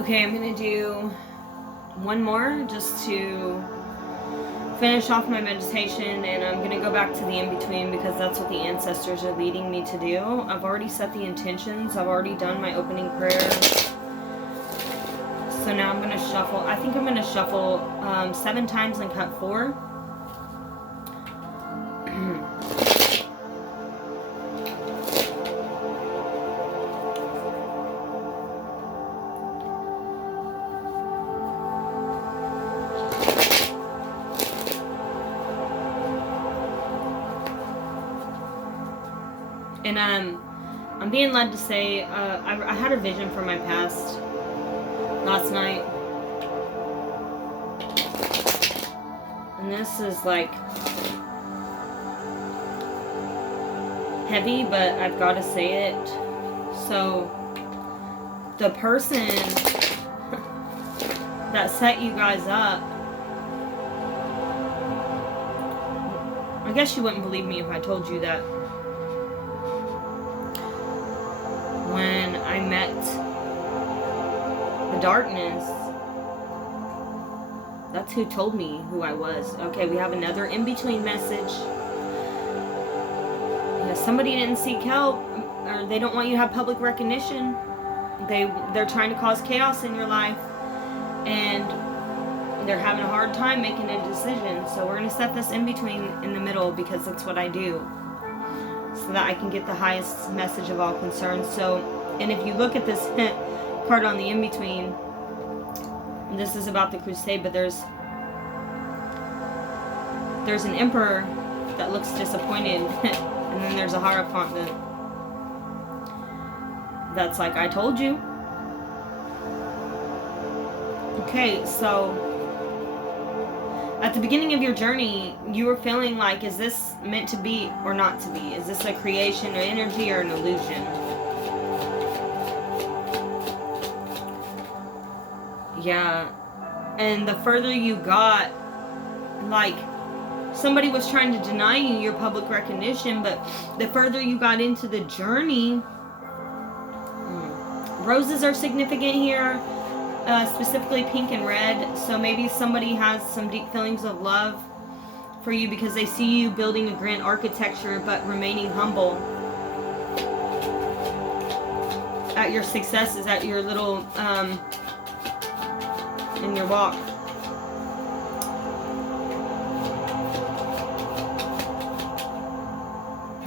Okay, I'm going to do one more just to finish off my meditation, and I'm going to go back to the in-between because that's what the ancestors are leading me to do. I've already set the intentions. I've already done my opening prayer. So now I'm going to shuffle. I think I'm going to shuffle 7 times and cut 4. And I'm being led to say, I had a vision from my past last night. And this is like heavy, but I've got to say it. So the person that set you guys up, I guess you wouldn't believe me if I told you that when I met the darkness, that's who told me who I was. Okay, we have another in-between message. Yeah, somebody didn't seek help, or they don't want you to have public recognition. They're trying to cause chaos in your life, and they're having a hard time making a decision. So we're going to set this in-between in the middle because that's what I do, so that I can get the highest message of all concerns. So, and if you look at this card on the in-between, this is about the crusade, but there's an emperor that looks disappointed, and then there's a Hierophant that's like, I told you. Okay, so at the beginning of your journey, you were feeling like, is this meant to be or not to be? Is this a creation or energy or an illusion? Yeah. And the further you got, like, somebody was trying to deny you your public recognition, but the further you got into the journey, roses are significant here. Specifically pink and red. So maybe somebody has some deep feelings of love for you because they see you building a grand architecture but remaining humble at your successes, at your little in your walk.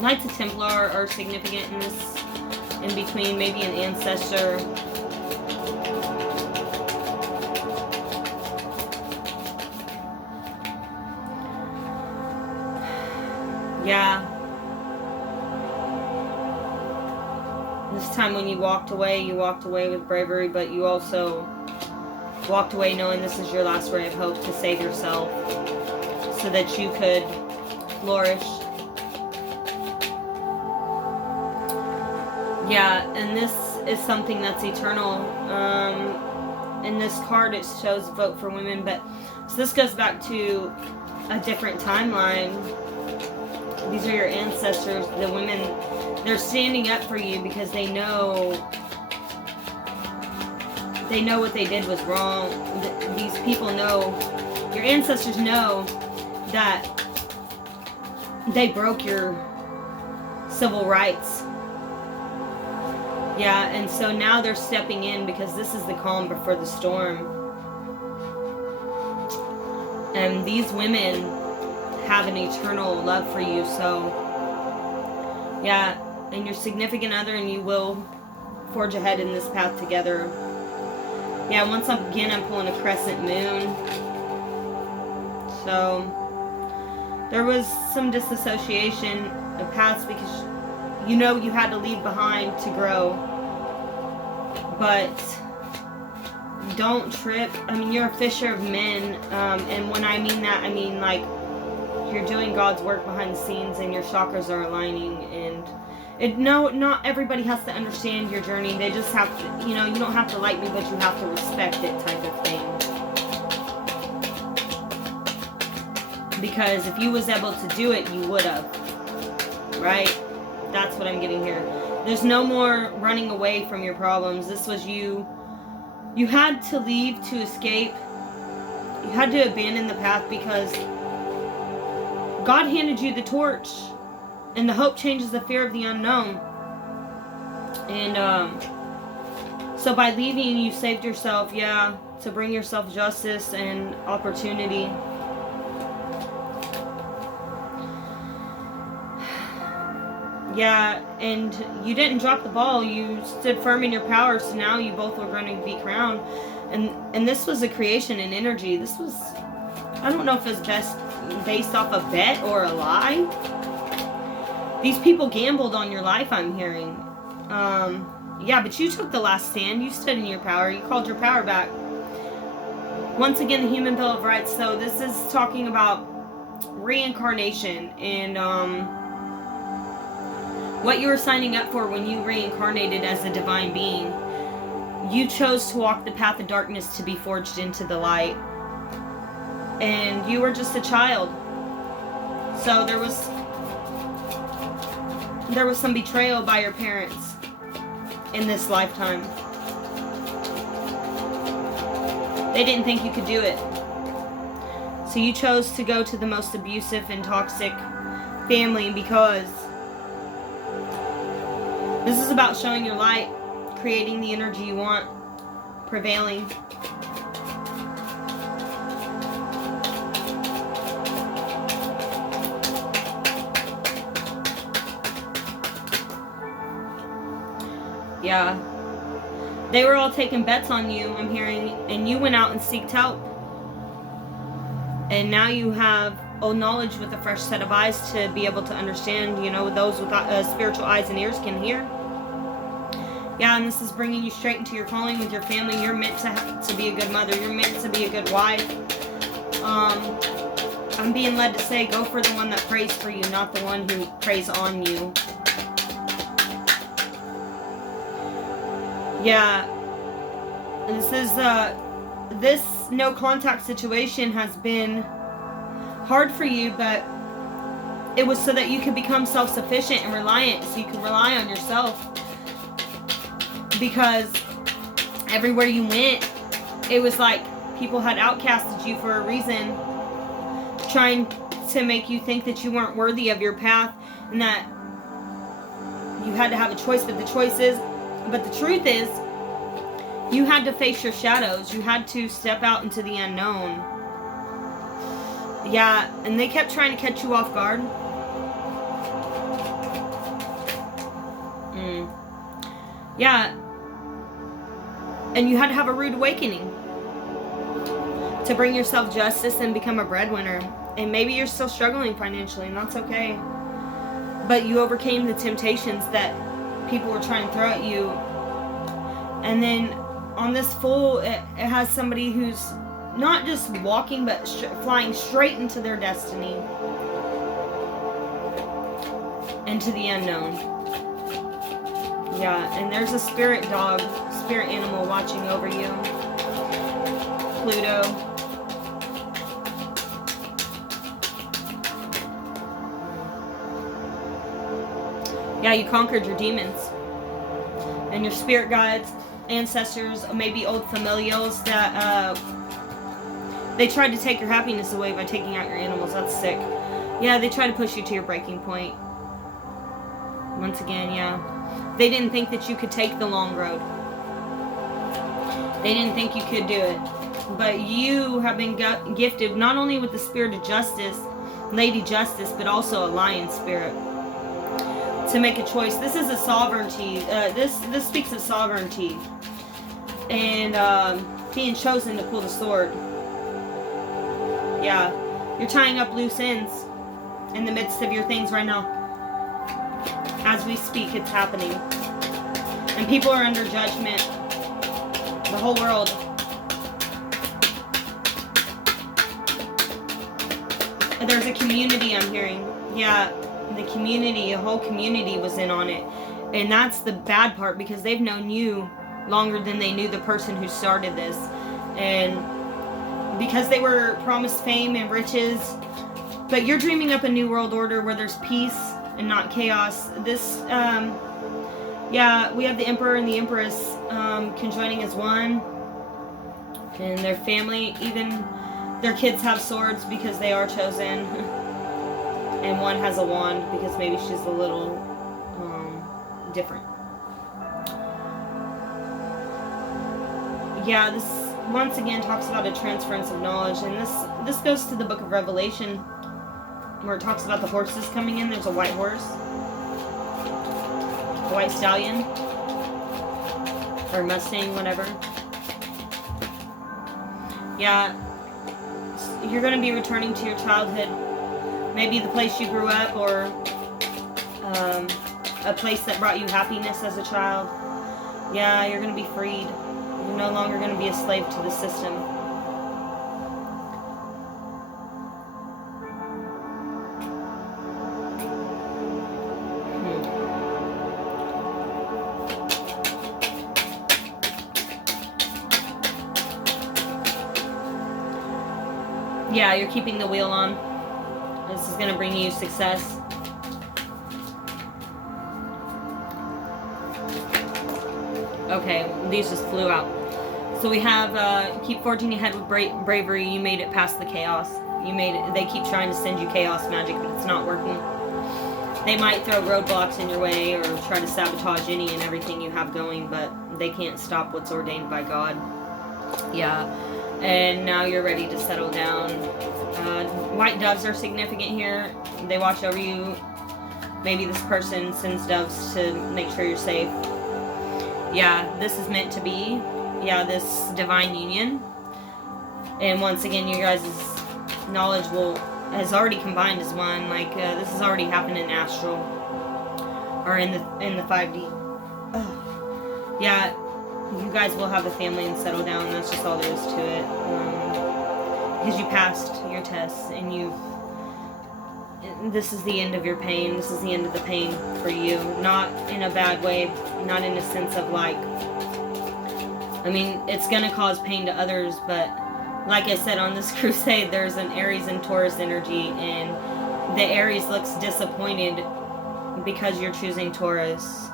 Knights of Templar are significant in this in between, maybe an ancestor. Yeah. This time when you walked away with bravery, but you also walked away knowing this is your last ray of hope to save yourself so that you could flourish. Yeah, and this is something that's eternal. In this card it shows vote for women, but so this goes back to a different timeline. These are your ancestors, the women. They're standing up for you because they know what they did was wrong. These people know, your ancestors know that they broke your civil rights. Yeah, and so now they're stepping in because this is the calm before the storm. And these women have an eternal love for you. So yeah, and your significant other and you will forge ahead in this path together. Yeah, once again I'm pulling a crescent moon. So there was some disassociation of paths because you know you had to leave behind to grow. But don't trip. I mean, you're a fisher of men, and when I mean that, I mean like you're doing God's work behind the scenes and your chakras are aligning. And not everybody has to understand your journey. They just have to, you don't have to like me, but you have to respect it, type of thing. Because if you was able to do it, you would have. Right? That's what I'm getting here. There's no more running away from your problems. This was you You had to leave to escape. You had to abandon the path because God handed you the torch. And the hope changes the fear of the unknown. And so by leaving, you saved yourself, to bring yourself justice and opportunity. Yeah, and you didn't drop the ball. You stood firm in your power, so now you both were going to be crowned. And this was a creation and energy. This was, I don't know if it's based off a bet or a lie. These people gambled on your life, I'm hearing. But you took the last stand. You stood in your power. You called your power back. Once again, the Human Bill of Rights. So this is talking about reincarnation and what you were signing up for when you reincarnated as a divine being. You chose to walk the path of darkness to be forged into the light. And you were just a child. So there was some betrayal by your parents in this lifetime. They didn't think you could do it. So you chose to go to the most abusive and toxic family because this is about showing your light, creating the energy you want, prevailing. Yeah. They were all taking bets on you, I'm hearing, and you went out and seeked help. And now you have old knowledge with a fresh set of eyes to be able to understand, those with spiritual eyes and ears can hear. Yeah, and this is bringing you straight into your calling with your family. You're meant to be a good mother. You're meant to be a good wife. I'm being led to say, go for the one that prays for you, not the one who prays on you. Yeah, this no contact situation has been hard for you, but it was so that you could become self-sufficient and reliant, so you could rely on yourself. Because everywhere you went, it was like people had outcasted you for a reason, trying to make you think that you weren't worthy of your path and that you had to have a choice. But the truth is, you had to face your shadows. You had to step out into the unknown. Yeah, and they kept trying to catch you off guard. Yeah. And you had to have a rude awakening to bring yourself justice and become a breadwinner. And maybe you're still struggling financially, and that's okay. But you overcame the temptations that people were trying to throw at you. And then on this full, it has somebody who's not just walking, but flying straight into their destiny. Into the unknown. Yeah, and there's a spirit dog, spirit animal watching over you. Pluto. Yeah, you conquered your demons. And your spirit guides, ancestors, maybe old familials that they tried to take your happiness away by taking out your animals. That's sick. Yeah, they tried to push you to your breaking point. Once again, yeah. They didn't think that you could take the long road. They didn't think you could do it. But you have been gifted not only with the spirit of justice, Lady Justice, but also a lion spirit. To make a choice. This is a sovereignty. This speaks of sovereignty. And being chosen to pull the sword. Yeah. You're tying up loose ends in the midst of your things right now. As we speak, it's happening. And people are under judgment. The whole world. And there's a community, I'm hearing. Yeah, the community, a whole community was in on it. And that's the bad part, because they've known you longer than they knew the person who started this. And because they were promised fame and riches. But you're dreaming up a new world order where there's peace and not chaos. This, yeah, we have the Emperor and the Empress conjoining as one. And their family, even their kids have swords because they are chosen. And one has a wand because maybe she's a little different. Yeah, this once again talks about a transference of knowledge, and this goes to the book of Revelation, where it talks about the horses coming in. There's a white horse, a white stallion, or Mustang, whatever. Yeah, you're going to be returning to your childhood, maybe the place you grew up, or a place that brought you happiness as a child. Yeah, you're going to be freed. You're no longer going to be a slave to the system. Yeah, you're keeping the wheel on. This is going to bring you success. Okay, these just flew out. So we have keep forging ahead with bravery. You made it past the chaos. You made it. They keep trying to send you chaos magic, but it's not working. They might throw roadblocks in your way or try to sabotage any and everything you have going, but they can't stop what's ordained by God. Yeah. And now you're ready to settle down. White doves are significant here. They watch over you. Maybe this person sends doves to make sure you're safe. Yeah, this is meant to be. Yeah, this divine union. And once again, you guys' knowledge has already combined as one. Like this has already happened in astral or in the 5D. Ugh. Yeah. You guys will have a family and settle down. That's just all there is to it. Because you passed your tests and this is the end of your pain. This is the end of the pain for you. Not in a bad way. Not in a sense of like, I mean, it's going to cause pain to others. But like I said, on this crusade, there's an Aries and Taurus energy. And the Aries looks disappointed because you're choosing Taurus.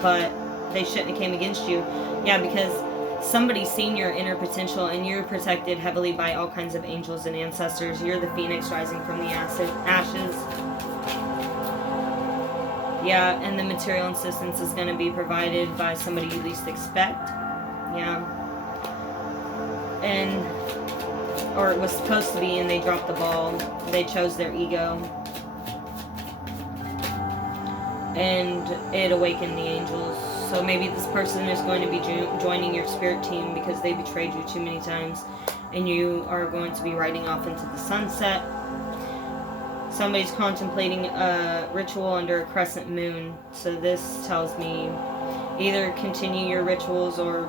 But they shouldn't have came against you. Yeah, because somebody's seen your inner potential and you're protected heavily by all kinds of angels and ancestors. You're the phoenix rising from the ashes. Yeah, and the material assistance is going to be provided by somebody you least expect. Yeah. Or it was supposed to be and they dropped the ball. They chose their ego. And it awakened the angels. So maybe this person is going to be joining your spirit team because they betrayed you too many times. And you are going to be riding off into the sunset. Somebody's contemplating a ritual under a crescent moon. So this tells me either continue your rituals or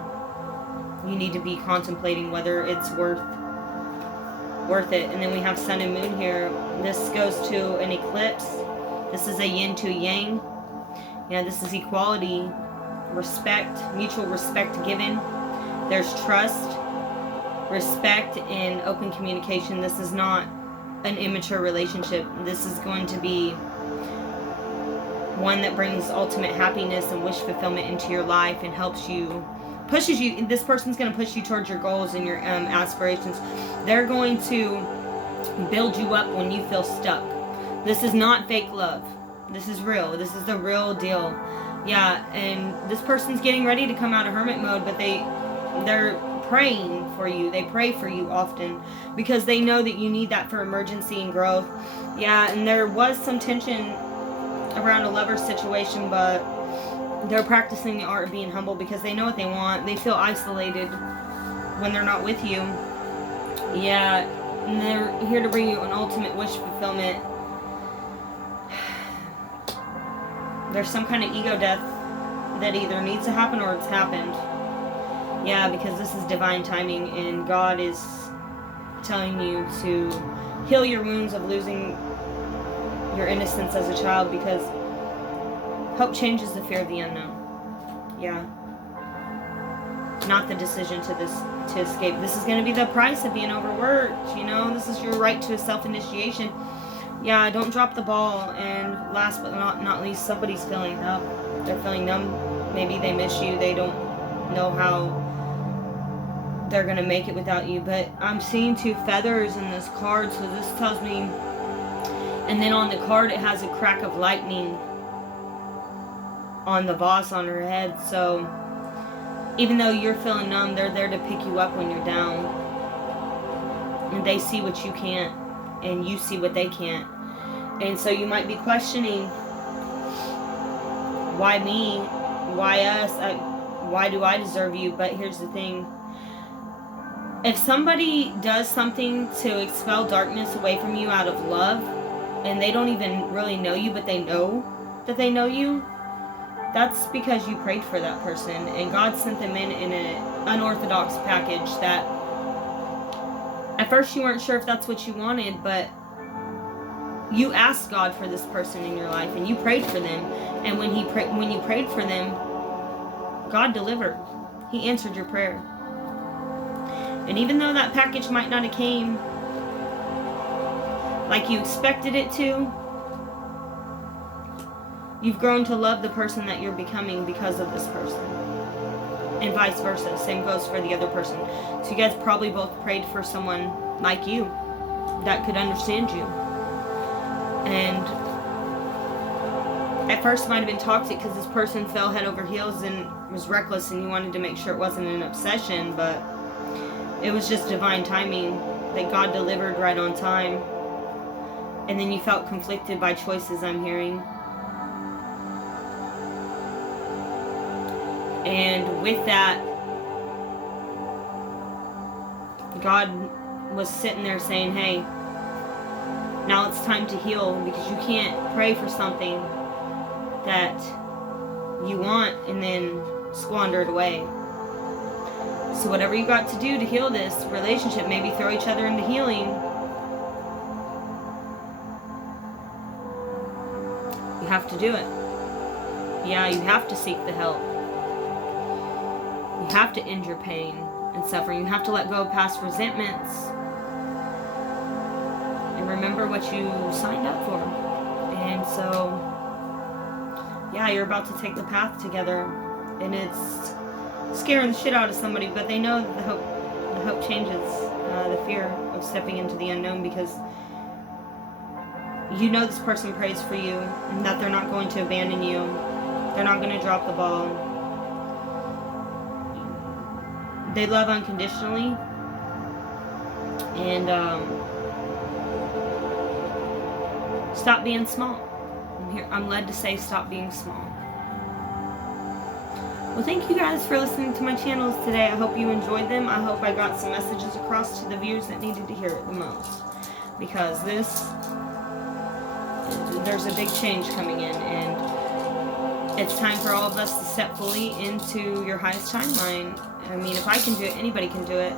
you need to be contemplating whether it's worth it. And then we have sun and moon here. This goes to an eclipse. This is a yin to yang. Yeah, this is equality, respect, mutual respect given. There's trust, respect, and open communication. This is not an immature relationship. This is going to be one that brings ultimate happiness and wish fulfillment into your life and helps you, pushes you. This person's going to push you towards your goals and your aspirations. They're going to build you up when you feel stuck. This is not fake love. This is real. This is the real deal. Yeah, and this person's getting ready to come out of hermit mode, but they're praying for you. They pray for you often because they know that you need that for emergency and growth. Yeah, and there was some tension around a lover situation, but they're practicing the art of being humble because they know what they want. They feel isolated when they're not with you. Yeah, and they're here to bring you an ultimate wish fulfillment. There's some kind of ego death that either needs to happen or it's happened. Yeah, because this is divine timing and God is telling you to heal your wounds of losing your innocence as a child, because hope changes the fear of the unknown. Yeah. Not the decision to escape. This is going to be the price of being overworked, you know. This is your right to a self-initiation. Yeah, don't drop the ball. And last but not least, somebody's feeling numb. They're feeling numb. Maybe they miss you. They don't know how they're going to make it without you. But I'm seeing 2 feathers in this card, so this tells me, and then on the card it has a crack of lightning on the vase on her head. So even though you're feeling numb, they're there to pick you up when you're down. And they see what you can't, and you see what they can't. And so you might be questioning, why me? Why us? Why do I deserve you? But here's the thing. If somebody does something to expel darkness away from you out of love, and they don't even really know you, but they know that they know you, that's because you prayed for that person, and God sent them in an unorthodox package that at first you weren't sure if that's what you wanted, but you asked God for this person in your life, and you prayed for them. And when you prayed for them, God delivered. He answered your prayer. And even though that package might not have came like you expected it to, you've grown to love the person that you're becoming because of this person. And vice versa. Same goes for the other person. So you guys probably both prayed for someone like you that could understand you. And at first it might have been toxic because this person fell head over heels and was reckless, and you wanted to make sure it wasn't an obsession, but it was just divine timing that God delivered right on time. And then you felt conflicted by choices, I'm hearing. And with that, God was sitting there saying, hey, now it's time to heal, because you can't pray for something that you want and then squander it away. So whatever you got to do to heal this relationship, maybe throw each other into healing. You have to do it. Yeah, you have to seek the help. You have to end your pain and suffering. You have to let go of past resentments. And remember what you signed up for. And so, yeah, you're about to take the path together. And it's scaring the shit out of somebody, but they know that the hope changes the fear of stepping into the unknown, because you know this person prays for you, and that they're not going to abandon you. They're not going to drop the ball. They love unconditionally. And stop being small. I'm led to say stop being small. Well, thank you guys for listening to my channels today. I hope you enjoyed them. I hope I got some messages across to the viewers that needed to hear it the most. Because there's a big change coming in, and it's time for all of us to step fully into your highest timeline. I mean, if I can do it, anybody can do it.